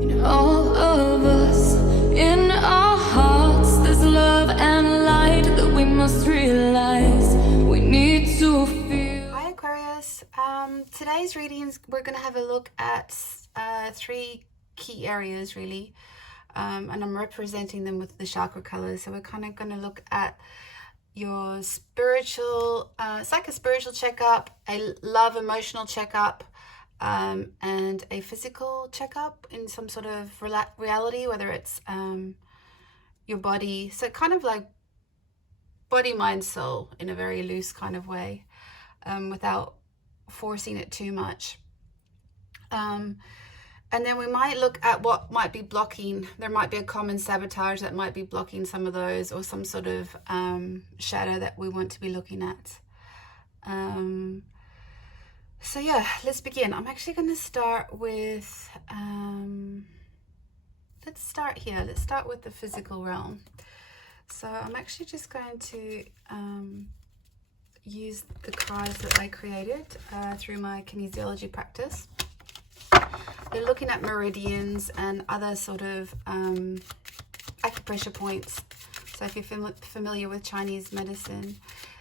In all of us, in our hearts, there's love and light that we must realize we need to feel. Hi Aquarius, today's readings we're going to have a look at three key areas really, and I'm representing them with the chakra colors. So we're kind of going to look at your spiritual, it's like a spiritual checkup, a love emotional checkup, and a physical checkup in some sort of reality, whether it's your body. So kind of like body, mind, soul in a very loose kind of way, without forcing it too much. And then we might look at what might be blocking. There might be a common sabotage that might be blocking some of those, or some sort of shadow that we want to be looking at. So yeah, let's begin. I'm actually going to start with, let's start here. Let's start with the physical realm. So I'm actually just going to use the cards that I created through my kinesiology practice. They're looking at meridians and other sort of acupressure points. So if you're familiar with Chinese medicine,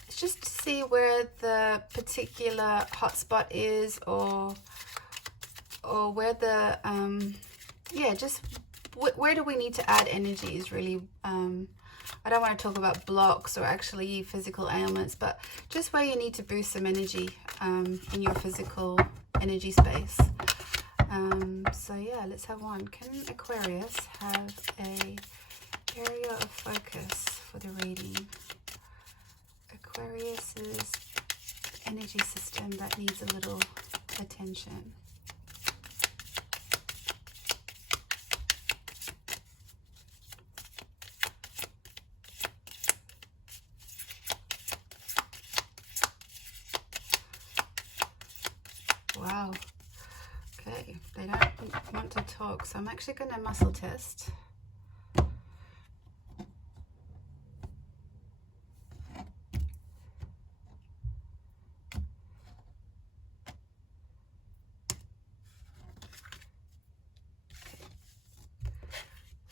it's just to see where the particular hotspot is, or where the just where do we need to add energies really. I don't want to talk about blocks or actually physical ailments, but just where you need to boost some energy in your physical energy space. So yeah, let's have one. Can Aquarius have a area of focus for the reading? Aquarius's energy system that needs a little attention. Wow. Okay, they don't want to talk, so I'm actually going to muscle test.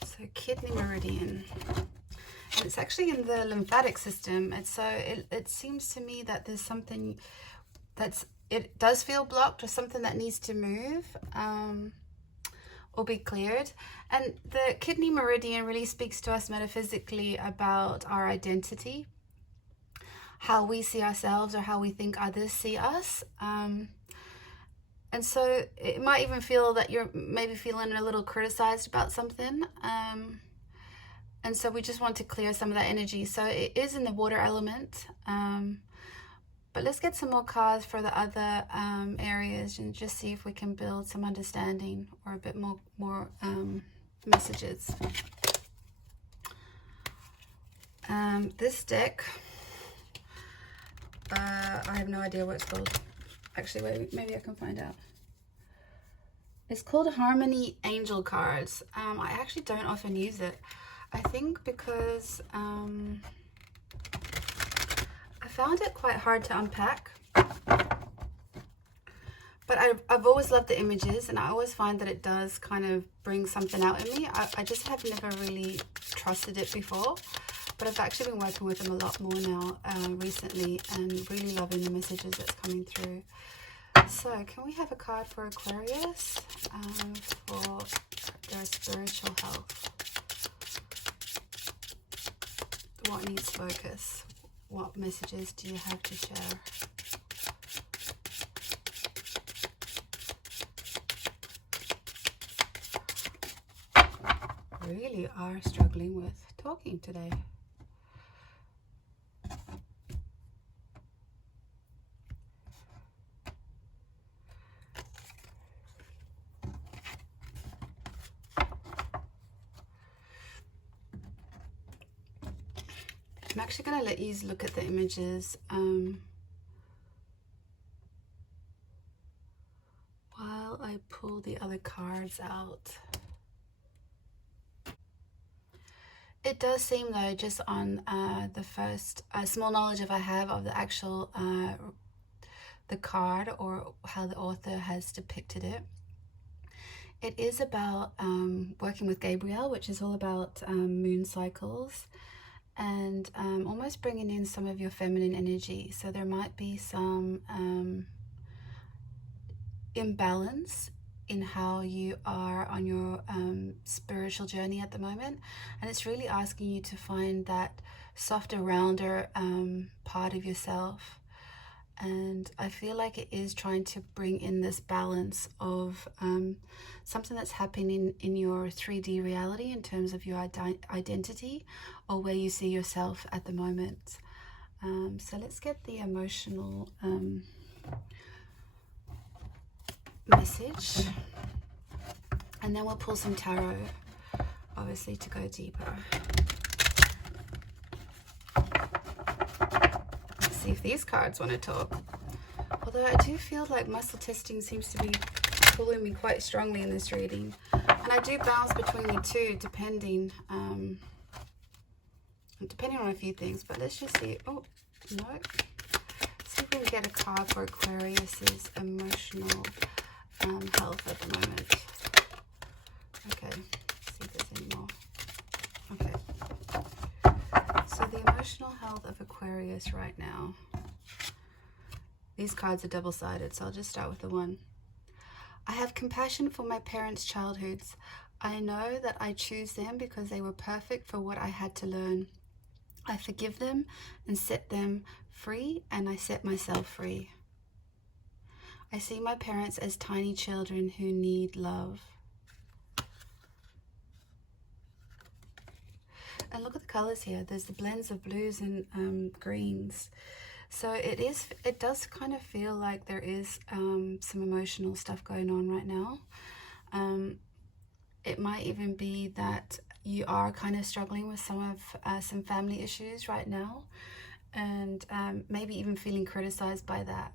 So kidney meridian, and it's actually in the lymphatic system. And so it seems to me that there's something it does feel blocked, or something that needs to move or be cleared. And the kidney meridian really speaks to us metaphysically about our identity, how we see ourselves or how we think others see us. And so it might even feel that you're maybe feeling a little criticized about something. And so we just want to clear some of that energy. So it is in the water element. But let's get some more cards for the other areas and just see if we can build some understanding or a bit more messages. This deck, I have no idea what it's called. Actually, wait, maybe I can find out. It's called Harmony Angel Cards. I actually don't often use it. I think because I found it quite hard to unpack, but I've always loved the images, and I always find that it does kind of bring something out in me. I just have never really trusted it before, but I've actually been working with them a lot more now recently, and really loving the messages that's coming through. So can we have a card for Aquarius for their spiritual health? What needs focus? What messages do you have to share? Really are struggling with talking today. I'm actually going to let you look at the images while I pull the other cards out. It does seem though, just on the first small knowledge I have of the actual the card or how the author has depicted it, It is about working with Gabriel, which is all about moon cycles, and almost bringing in some of your feminine energy. So there might be some imbalance in how you are on your spiritual journey at the moment, and it's really asking you to find that softer, rounder part of yourself. And I feel like it is trying to bring in this balance of something that's happening in your 3D reality in terms of your identity, or where you see yourself at the moment. So let's get the emotional message, and then we'll pull some tarot, obviously, to go deeper. Let's see if these cards want to talk. Although I do feel like muscle testing seems to be pulling me quite strongly in this reading, and I do bounce between the two depending on a few things. But let's just see. Oh no, see if we can get a card for Aquarius's emotional health at the moment. Okay, see if there's any more. Okay, so the emotional health of Aquarius right now. These cards are double-sided, so I'll just start with the one. I have compassion for my parents' childhoods. I know that I choose them because they were perfect for what I had to learn. I forgive them and set them free, and I set myself free. I see my parents as tiny children who need love. And look at the colors here. There's the blends of blues and greens. So it does kind of feel like there is some emotional stuff going on right now. It might even be that you are kind of struggling with some family issues right now, and maybe even feeling criticized by that.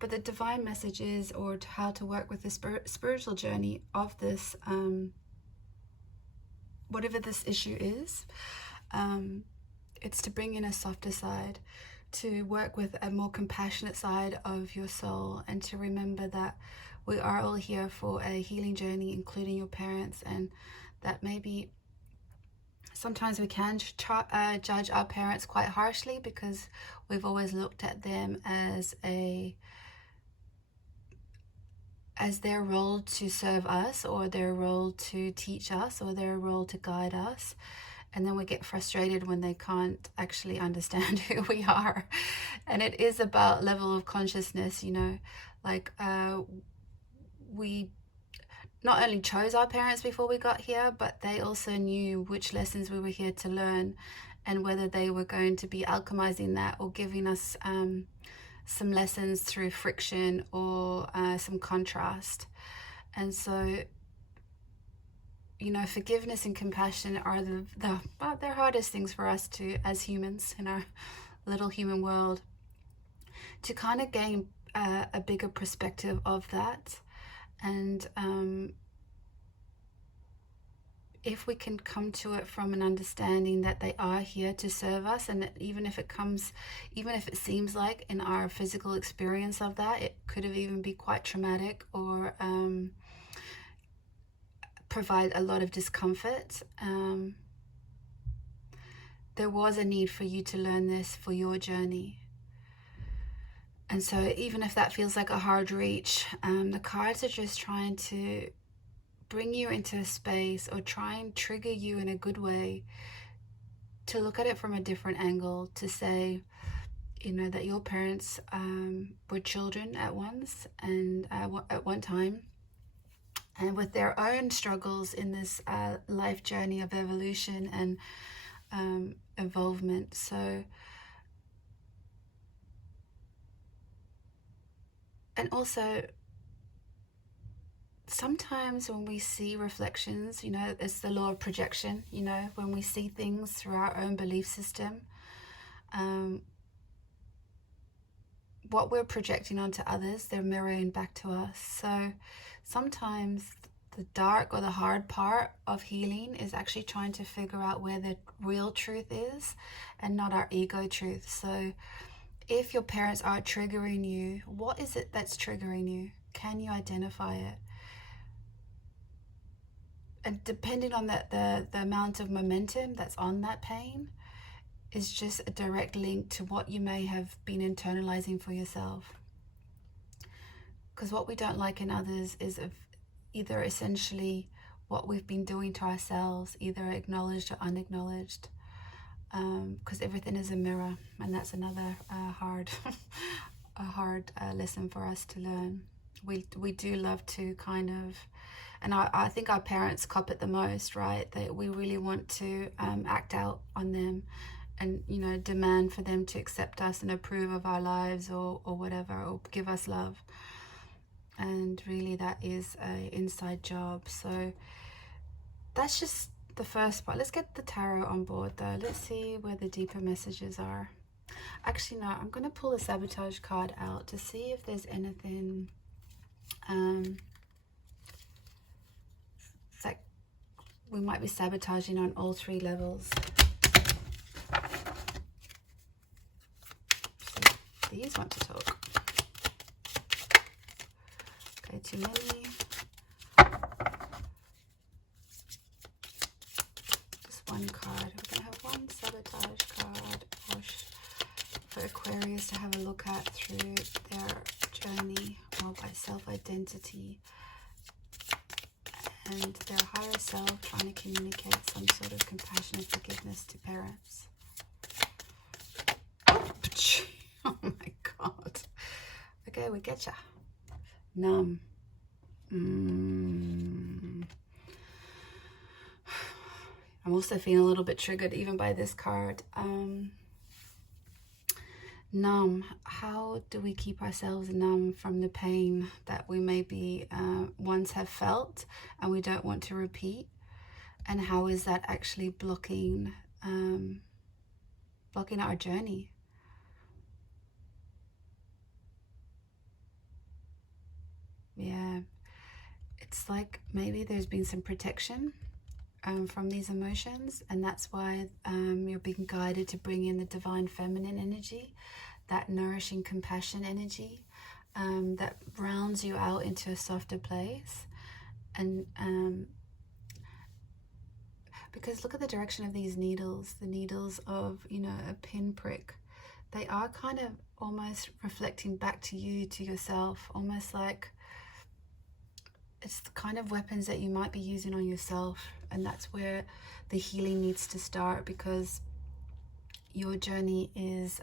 But the divine message is, or how to work with the spiritual journey of this, whatever this issue is, it's to bring in a softer side, to work with a more compassionate side of your soul, and to remember that we are all here for a healing journey, including your parents, and that maybe sometimes we can judge our parents quite harshly because we've always looked at them as their role to serve us, or their role to teach us, or their role to guide us. And then we get frustrated when they can't actually understand who we are. And it is about level of consciousness, you know, like we not only chose our parents before we got here, but they also knew which lessons we were here to learn, and whether they were going to be alchemizing that or giving us some lessons through friction or some contrast. And so, you know, forgiveness and compassion are they're hardest things for us to, as humans in our little human world, to kind of gain a bigger perspective of that. And if we can come to it from an understanding that they are here to serve us, and that even if it seems like in our physical experience of that, it could have even be quite traumatic, or provide a lot of discomfort, there was a need for you to learn this for your journey. And so even if that feels like a hard reach, the cards are just trying to bring you into a space, or try and trigger you in a good way to look at it from a different angle, to say, you know, that your parents were children at once, and at one time, and with their own struggles in this life journey of evolution and involvement. So, and also, sometimes when we see reflections, you know, it's the law of projection, you know, when we see things through our own belief system, what we're projecting onto others, they're mirroring back to us. So sometimes the dark or the hard part of healing is actually trying to figure out where the real truth is, and not our ego truth. So if your parents are triggering you, what is it that's triggering you? Can you identify it? And depending on the amount of momentum that's on that pain is just a direct link to what you may have been internalizing for yourself. Because what we don't like in others is either essentially what we've been doing to ourselves, either acknowledged or unacknowledged. Because everything is a mirror, and that's another hard lesson for us to learn. We do love to kind of, and I think our parents cop it the most, right? That we really want to act out on them, and demand for them to accept us and approve of our lives or whatever, or give us love. And really, that is an inside job. So that's just the first part. Let's get the tarot on board though. Let's see where the deeper messages are. Actually, no, I'm going to pull the Sabotage card out to see if there's anything like we might be sabotaging on all 3 levels. So these want to talk. Okay, too many. One card. We're going to have one Sabotage card for Aquarius to have a look at through their journey or by self-identity and their higher self, trying to communicate some sort of compassion and forgiveness to parents. Oh my God. Okay, we get ya. Numb. I'm also feeling a little bit triggered even by this card. Numb. How do we keep ourselves numb from the pain that we maybe once have felt and we don't want to repeat? And how is that actually blocking our journey? Yeah, it's like maybe there's been some protection from these emotions, and that's why you're being guided to bring in the divine feminine energy, that nourishing compassion energy that rounds you out into a softer place. And because look at the direction of these needles, the needles of a pinprick. They are kind of almost reflecting back to you, to yourself, almost like it's the kind of weapons that you might be using on yourself. And that's where the healing needs to start, because your journey is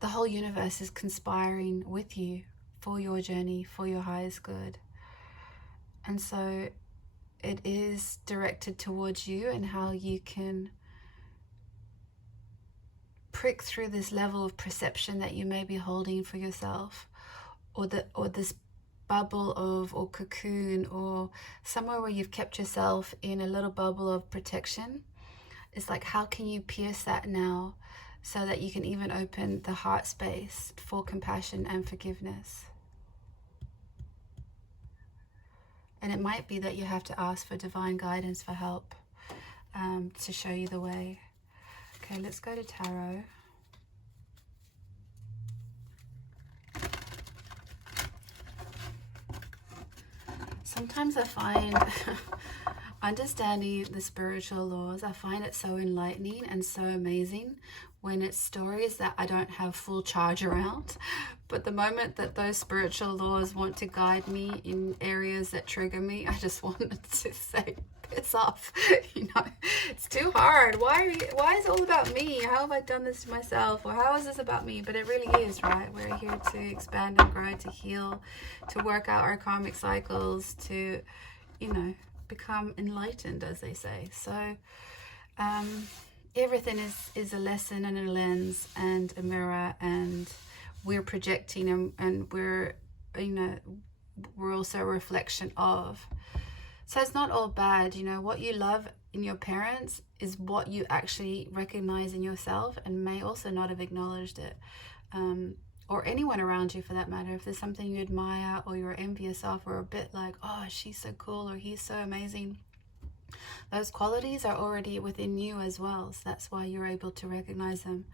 the whole universe is conspiring with you for your journey, for your highest good. And so it is directed towards you and how you can prick through this level of perception that you may be holding for yourself, or this bubble of, or cocoon, or somewhere where you've kept yourself in a little bubble of protection. It's like, how can you pierce that now so that you can even open the heart space for compassion and forgiveness? And it might be that you have to ask for divine guidance, for help, to show you the way. Okay, let's go to tarot. Sometimes I find understanding the spiritual laws, I find it so enlightening and so amazing when it's stories that I don't have full charge around. But the moment that those spiritual laws want to guide me in areas that trigger me, I just wanted to say, piss off. It's too hard. Why is it all about me? How have I done this to myself? Or how is this about me? But it really is, right? We're here to expand and grow, to heal, to work out our karmic cycles, to, become enlightened, as they say. So everything is a lesson and a lens and a mirror, and we're projecting, and we're also a reflection of. So it's not all bad. What you love in your parents is what you actually recognize in yourself, and may also not have acknowledged it, or anyone around you for that matter. If there's something you admire or you're envious of, or a bit like, oh, she's so cool or he's so amazing, those qualities are already within you as well. So that's why you're able to recognize them.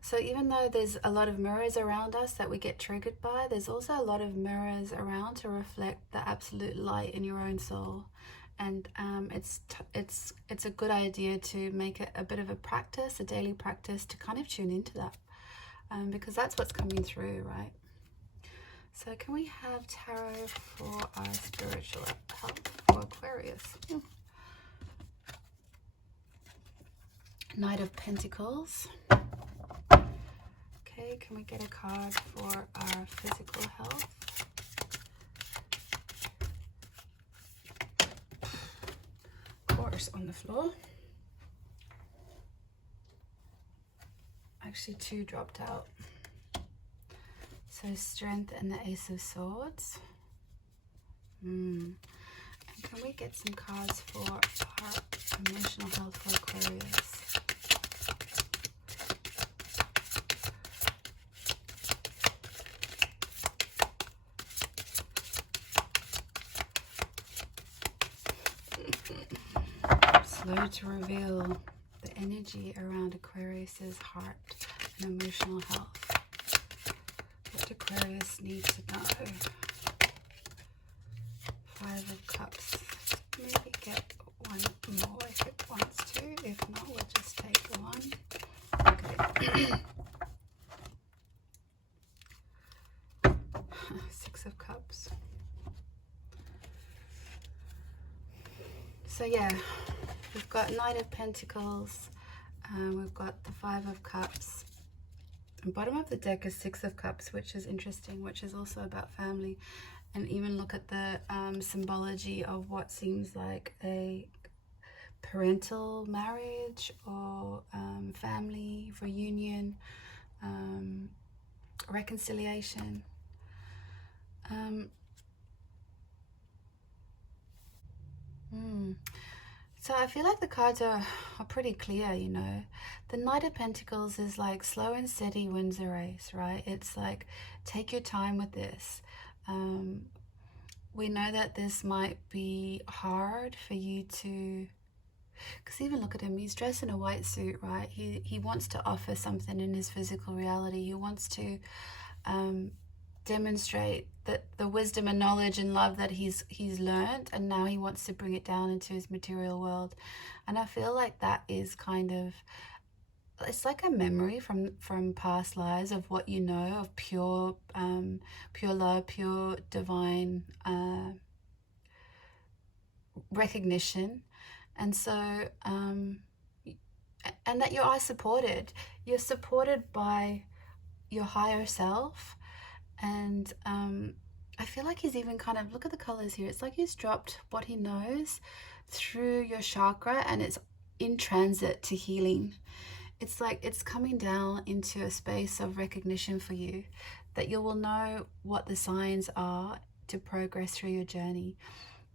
So even though there's a lot of mirrors around us that we get triggered by, there's also a lot of mirrors around to reflect the absolute light in your own soul. And it's a good idea to make it a bit of a practice, a daily practice, to kind of tune into that, because that's what's coming through, right? So can we have tarot for our spiritual health for Aquarius? Knight of Pentacles. Okay, can we get a card for our physical health? Horse on the floor. Actually, 2 dropped out. So Strength and the Ace of Swords. And can we get some cards for our emotional health for Aquarius? Slow to reveal the energy around Aquarius's heart and emotional health. What Aquarius needs to know. 5 of Cups. Maybe get one more if it wants to. If not, we'll just take the one. Okay. 6 of Cups. So yeah, we've got Knight of Pentacles, we've got the 5 of Cups, and bottom of the deck is 6 of Cups, which is interesting, which is also about family. And even look at the symbology of what seems like a parental marriage or family reunion, reconciliation. So I feel like the cards are pretty clear, you know. The Knight of Pentacles is like slow and steady wins a race, right? It's like, take your time with this. We know that this might be hard for you to, because even look at him, he's dressed in a white suit, right? He wants to offer something in his physical reality. He wants to demonstrate that the wisdom and knowledge and love that he's learned, and now he wants to bring it down into his material world. And I feel like that is kind of, it's like a memory from past lives of what you know of pure love, pure divine recognition. And so and that you are supported. You're supported by your higher self. And I feel like he's even kind of, look at the colors here, it's like he's dropped what he knows through your chakra, and it's in transit to healing. It's like it's coming down into a space of recognition for you, that you will know what the signs are to progress through your journey.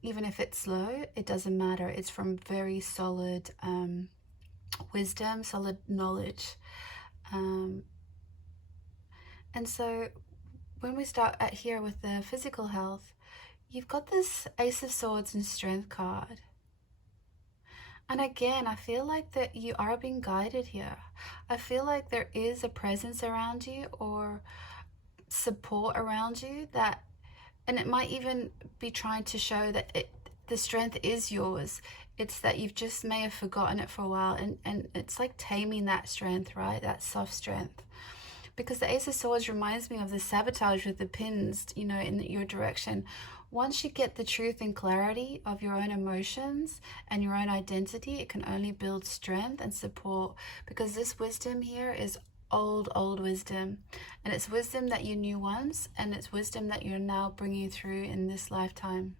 Even if it's slow, it doesn't matter. It's from very solid wisdom, solid knowledge. And so when we start at here with the physical health, you've got this Ace of Swords and Strength card. And again, I feel like that you are being guided here. I feel like there is a presence around you or support around you that, and it might even be trying to show that the strength is yours. It's that you've just may have forgotten it for a while, and it's like taming that strength, right? That soft strength. Because the Ace of Swords reminds me of the sabotage with the pins, you know, in your direction. Once you get the truth and clarity of your own emotions and your own identity, it can only build strength and support, because this wisdom here is old wisdom, and it's wisdom that you knew once, and it's wisdom that you're now bringing through in this lifetime.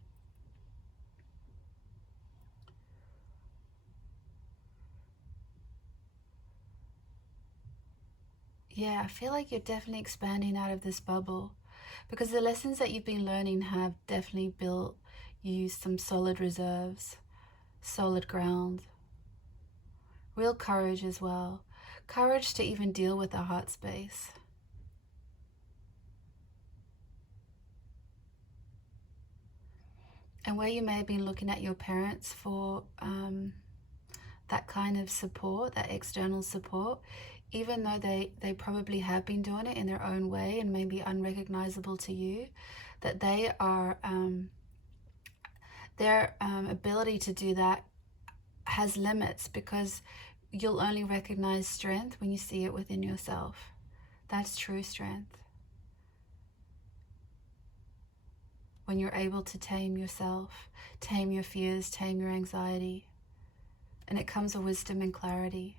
Yeah, I feel like you're definitely expanding out of this bubble, because the lessons that you've been learning have definitely built you some solid reserves, solid ground, real courage as well. Courage to even deal with the heart space. And where you may have been looking at your parents for that kind of support, that external support, even though they probably have been doing it in their own way and maybe unrecognizable to you, that they are, their ability to do that has limits, because you'll only recognize strength when you see it within yourself. That's true strength. When you're able to tame yourself, tame your fears, tame your anxiety. And it comes with wisdom and clarity.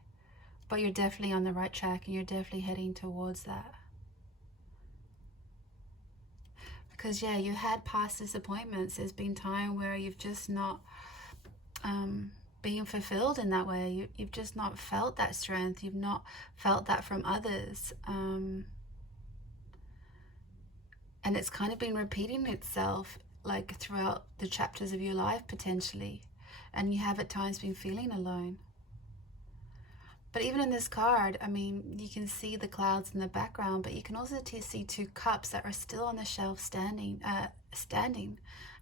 But you're definitely on the right track, and you're definitely heading towards that. Because yeah, you had past disappointments. There's been time where you've just not being fulfilled in that way. You've just not felt that strength. You've not felt that from others. And it's kind of been repeating itself like throughout the chapters of your life potentially. And you have at times been feeling alone. But even in this card, I mean, you can see the clouds in the background, but you can also see two cups that are still on the shelf standing.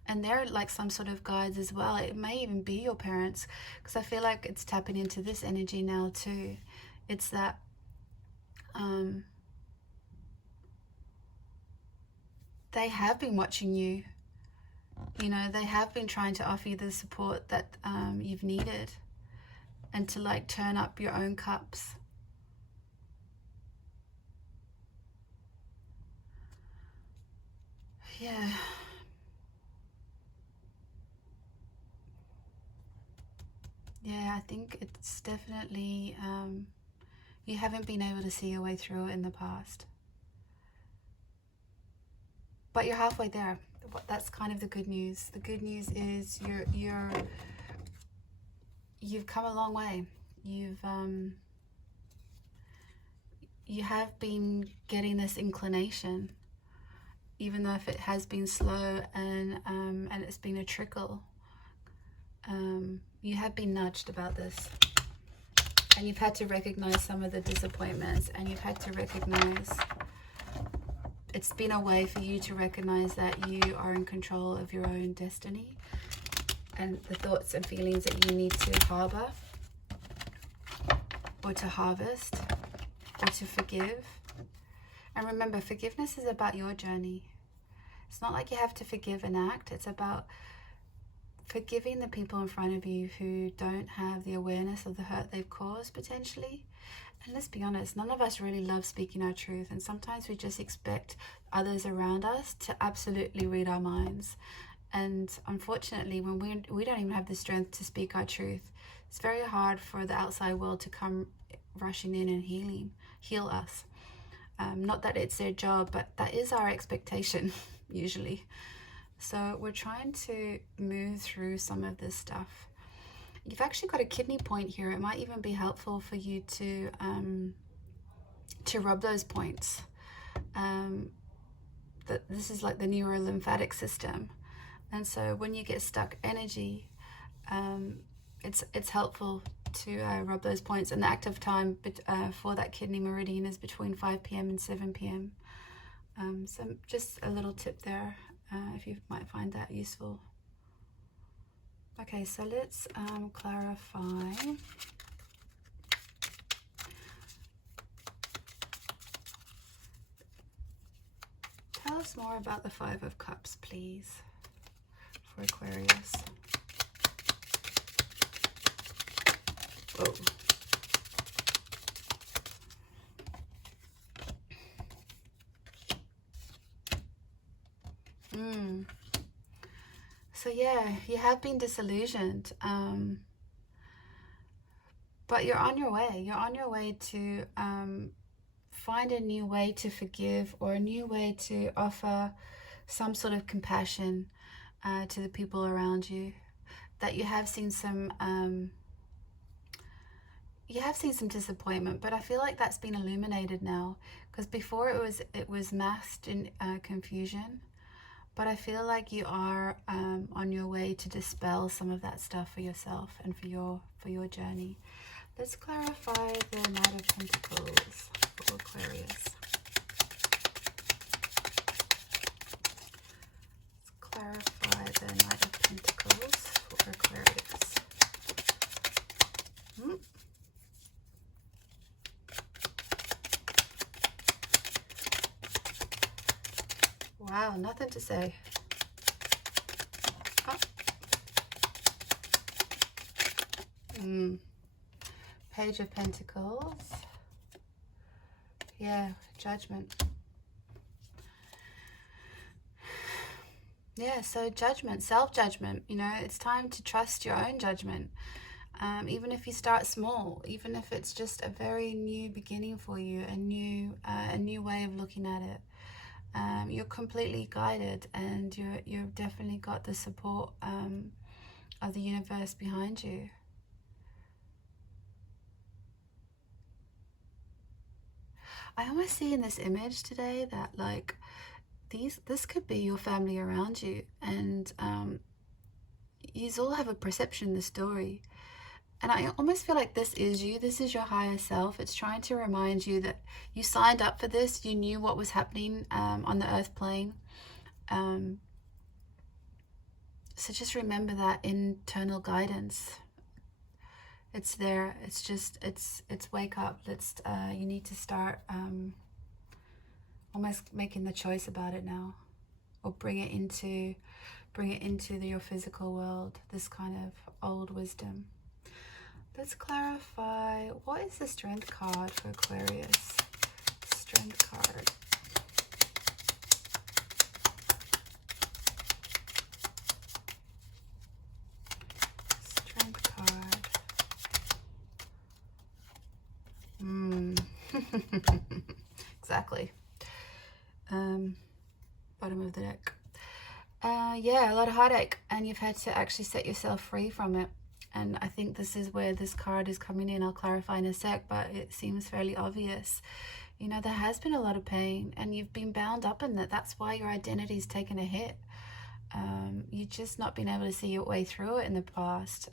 And they're like some sort of guides as well. It may even be your parents, because I feel like it's tapping into this energy now too. It's that they have been watching you. You know, they have been trying to offer you the support that you've needed, and to like turn up your own cups. Yeah. Yeah, I think it's definitely, you haven't been able to see your way through it in the past. But you're halfway there. That's kind of the good news. The good news is you've come a long way. You have been getting this inclination, even though if it has been slow and it's been a trickle. You have been nudged about this, and you've had to recognize some of the disappointments, and you've had to recognize, it's been a way for you to recognize that you are in control of your own destiny and the thoughts and feelings that you need to harbor or to harvest or to forgive. And remember, forgiveness is about your journey. It's not like you have to forgive an act. It's about forgiving the people in front of you who don't have the awareness of the hurt they've caused potentially. And let's be honest, none of us really love speaking our truth, and sometimes we just expect others around us to absolutely read our minds. And unfortunately, when we don't even have the strength to speak our truth, it's very hard for the outside world to come rushing in and heal us. Not that it's their job, but that is our expectation usually. So we're trying to move through some of this stuff. You've actually got a kidney point here. It might even be helpful for you to rub those points. That this is like the neurolymphatic system, and so when you get stuck energy, it's helpful to rub those points. And the active time for that kidney meridian is between 5 p.m. and 7 p.m. So just a little tip there, if you might find that useful. Okay, so let's clarify. Tell us more about the Five of Cups, please, for Aquarius. Whoa. So yeah, you have been disillusioned, but you're on your way. You're on your way to find a new way to forgive, or a new way to offer some sort of compassion to the people around you. That you have seen some disappointment, but I feel like that's been illuminated now, because before it was masked in confusion. But I feel like you are on your way to dispel some of that stuff for yourself and for your journey. Let's clarify the Knight of Pentacles for Aquarius. Let's clarify the Knight of Pentacles for Aquarius. Wow, nothing to say. Oh. Page of Pentacles. Yeah, Judgment. Yeah, so judgment, self-judgment, you know, it's time to trust your own judgment. Even if you start small, even if it's just a very new beginning for you, a new way of looking at it. You're completely guided, and you've definitely got the support of the universe behind you. I almost see in this image today that like this could be your family around you, and you all have a perception in the story. And I almost feel like this is you. This is your higher self. It's trying to remind you that you signed up for this. You knew what was happening on the earth plane. So just remember that internal guidance. It's there. It's just, it's wake up. You need to start almost making the choice about it now, or bring it into your physical world, this kind of old wisdom. Let's clarify, what is the Strength card for Aquarius? Strength card. Strength card. Exactly. Bottom of the deck. Yeah, a lot of heartache, and you've had to actually set yourself free from it. And I think this is where this card is coming in. I'll clarify in a sec, but it seems fairly obvious. You know, there has been a lot of pain, and you've been bound up in that. That's why your identity's taken a hit. You've just not been able to see your way through it in the past.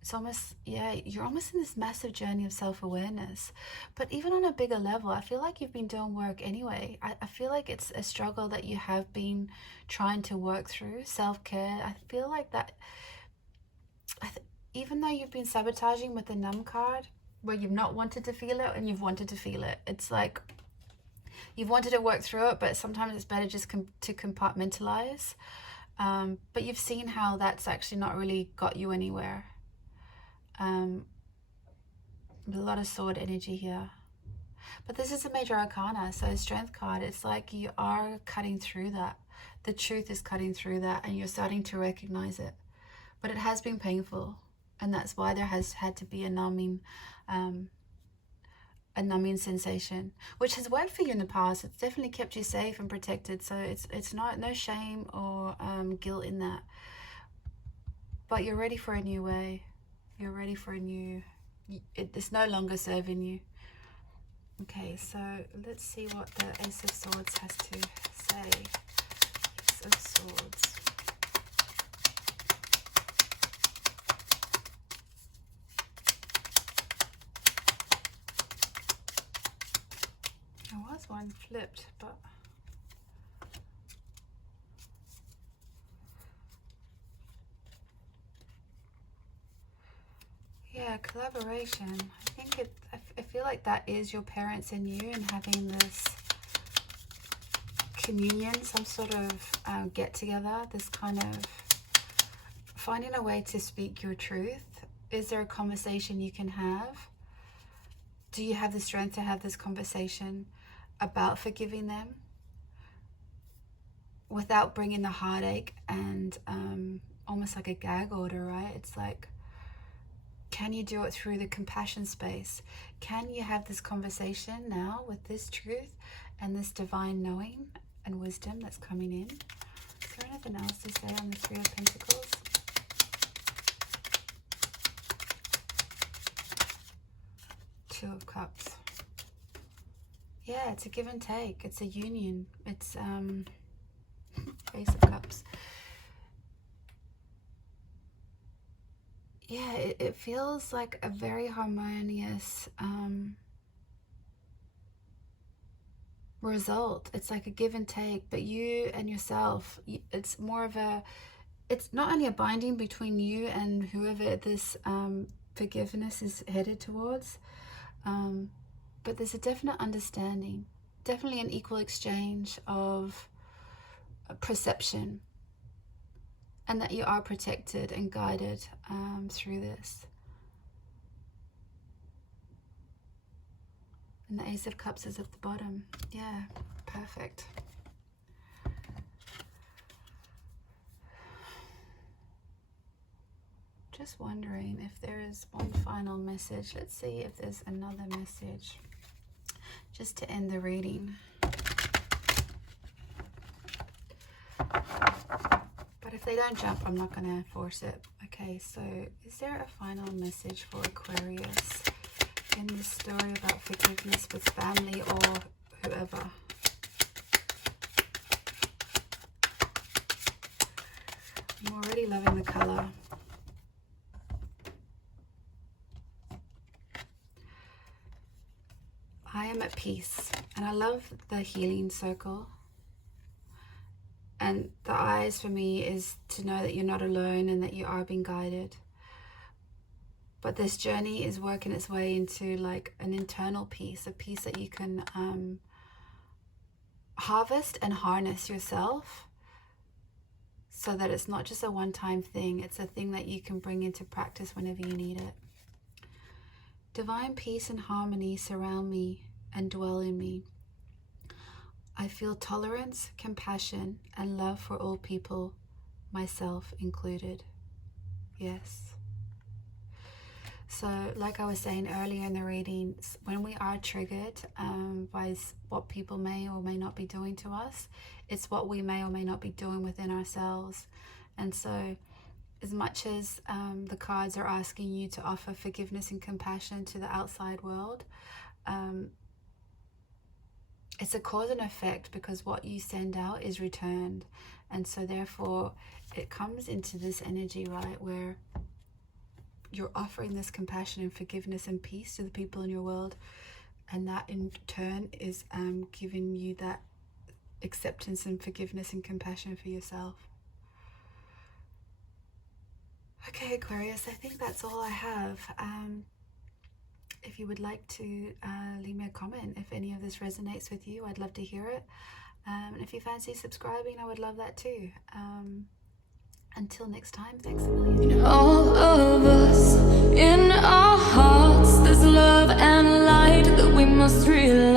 It's almost, yeah, you're almost in this massive journey of self-awareness. But even on a bigger level, I feel like you've been doing work anyway. I feel like it's a struggle that you have been trying to work through, self-care. I feel like that, even though you've been sabotaging with the numb card, where you've not wanted to feel it and you've wanted to feel it. It's like you've wanted to work through it, but sometimes it's better just to compartmentalize. But you've seen how that's actually not really got you anywhere. A lot of sword energy here. But this is a major arcana, so Strength card, it's like you are cutting through that. The truth is cutting through that, and you're starting to recognize it. But it has been painful, and that's why there has had to be a numbing sensation, which has worked for you in the past. It's definitely kept you safe and protected, so it's not, no shame or guilt in that. But you're ready for a new way. You're ready for a new, it's no longer serving you. Okay, so let's see what the Ace of Swords has to say. Ace of Swords. There was one flipped, but yeah, collaboration. I feel like that is your parents and you, and having this communion, some sort of get together, this kind of finding a way to speak your truth. Is there a conversation you can have? Do you have the strength to have this conversation about forgiving them without bringing the heartache and almost like a gag order, right? It's like, can you do it through the compassion space? Can you have this conversation now with this truth and this divine knowing and wisdom that's coming in? Is there anything else to say on the Three of Pentacles? Two of Cups. Yeah, it's a give and take. It's a union. It's Ace of Cups. Yeah, it feels like a very harmonious result. It's like a give and take, but you and yourself, it's more of a, it's not only a binding between you and whoever this forgiveness is headed towards, but there's a definite understanding. definitely an equal exchange of perception, and that you are protected and guided through this. And the Ace of Cups is at the bottom. Yeah, perfect. Just wondering if there is one final message. Let's see if there's another message just to end the reading. But if they don't jump, I'm not going to force it. Okay, so is there a final message for Aquarius in this story about forgiveness with family or whoever? I'm already loving the color. I am at peace, and I love the healing circle. And the eyes for me is to know that you're not alone and that you are being guided. But this journey is working its way into like an internal peace, a peace that you can harvest and harness yourself, so that it's not just a one-time thing. It's a thing that you can bring into practice whenever you need it. Divine peace and harmony surround me and dwell in me. I feel tolerance, compassion, and love for all people, myself included. Yes. So, like I was saying earlier in the readings, when we are triggered by what people may or may not be doing to us, it's what we may or may not be doing within ourselves. And so, as much as the cards are asking you to offer forgiveness and compassion to the outside world, it's a cause and effect, because what you send out is returned. And so therefore it comes into this energy, right, where you're offering this compassion and forgiveness and peace to the people in your world, and that in turn is giving you that acceptance and forgiveness and compassion for yourself. Okay, Aquarius, I think that's all I have. If you would like to leave me a comment if any of this resonates with you, I'd love to hear it. And if you fancy subscribing, I would love that too. Until next time, thanks a million. In all of us, in our hearts, there's love and light that we must realize.